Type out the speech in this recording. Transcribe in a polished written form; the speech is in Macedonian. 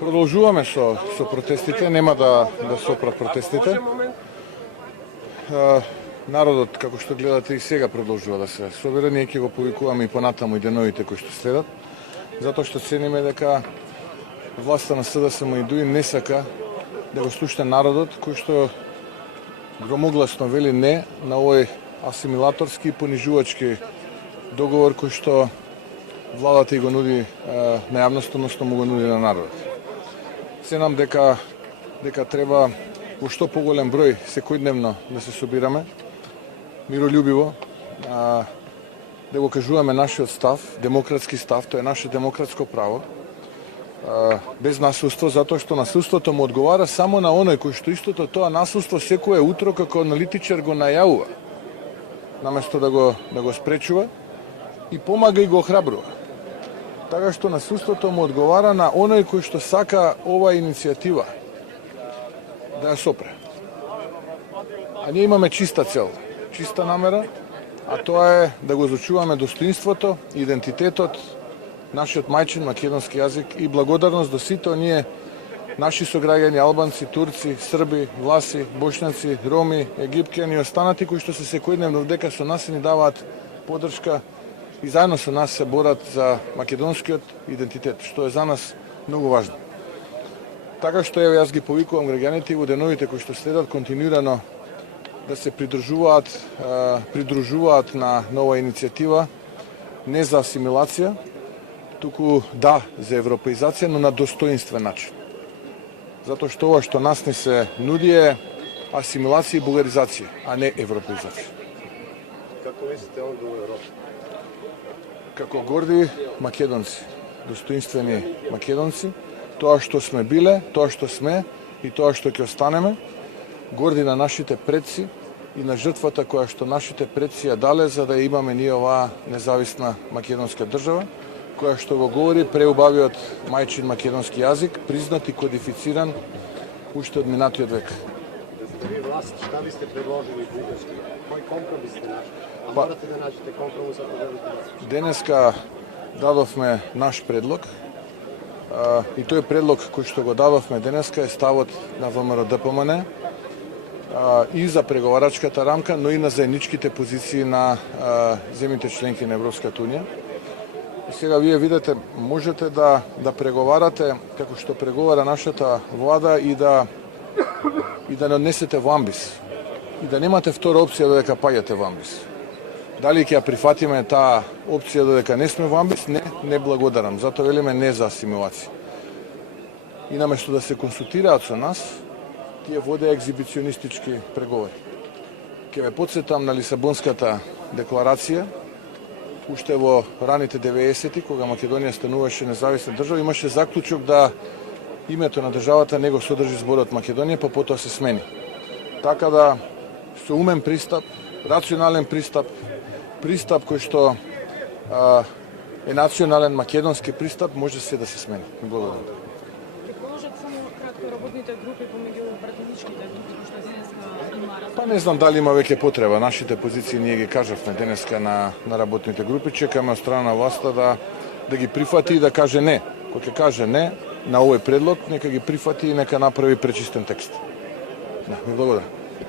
Продолжуваме со протестите, нема да сопрат протестите. Народот, како што гледате и сега, продолжува да се собира. Ние ќе го повикуваме и понатаму и деновите кои што следат, затоа што цениме дека власта на СДСМ и ДУИ не сака да го слуша народот, кој што громогласно вели не на овој асимилаторски и понижувачки договор кој што владата и го нуди на јавност, односно му го нуди на народот. Се нам дека треба во што поголем број секојдневно да се собираме, миролюбиво, да го кажуваме нашиот став, демократски став, тоа е наше демократско право, без насилство, затоа што насилството му одговара само на оној кој што истото тоа насилство секое утро како аналитичар го најавува, наместо да го спречува и помага и го охрабрува. Така што насилството му одговара на оној кој што сака оваа иницијатива да ја сопре. А ние имаме чиста цел, чиста намера, а тоа е да го зачуваме достоинството, идентитетот, нашиот мајчин македонски јазик и благодарност до сите оние наши сограѓани, албанци, турци, срби, власи, бошњаци, роми, египтјани и останати кои што се секојдневно вдека со нас и ни даваат подршка и заедно со нас се борат за македонскиот идентитет, што е за нас многу важно. Така што еве јас ги повикувам граѓаните и во деновите кои што следат континуирано да се придружуваат на нова иницијатива, не за асимилација, туку да за европеизација, но на достоинствен начин. Затоа што ова што нас ни се нуди е асимилација и бугаризација, а не европеизација. Како мислите он до Европа? Како горди македонци, достоинствени македонци, тоа што сме биле, тоа што сме и тоа што ќе останеме, горди на нашите предци и на жртвата која што нашите предци ја дале за да имаме ние оваа независна македонска држава, која што го говори преубавиот мајчин македонски јазик, признат и кодифициран уште од минатиот век. Ви власт, шта бисте предложили Бугарски? Кој компромис сте нашли? А морате да наđете компромис ако желите? Денеска дадовме наш предлог и тој предлог кој што го дадовме денеска е ставот на ВМРО-ДПМН и за преговарачката рамка, но и на заедничките позиции на земјите членки на Европската унија. И сега вие видите, можете да преговарате како што преговара нашата влада и да не однесете во амбис. И да немате втора опција додека паѓате во амбис. Дали ќе ја прифатиме таа опција додека не сме во амбис? Не благодарам. Затоа велиме не за асимилација. И наместо да се консултираат со нас, тие воде екзибиционистички преговори. Ќе ве потсетам на Лисабонската декларација. Уште во раните 90-ти, кога Македонија стануваше независна држава, имаше заклучок да името на државата не го содржи зборот Македонија, па потоа се смени. Така да, со умен пристап, рационален пристап кој што е национален македонски пристап, може се да се смени. Благодарам. Ќе положат само кратко работните групи помеѓу пратеничките групи кои што денеска има. Па не знам дали има веќе потреба. Нашите позиции ние ги кажавме денеска на работните групи. Чекаме од страна на власта да ги прифати и да каже не. Кој ќе каже не на овој предлог, нека ги прифати и нека направи пречистен текст. Благодарам.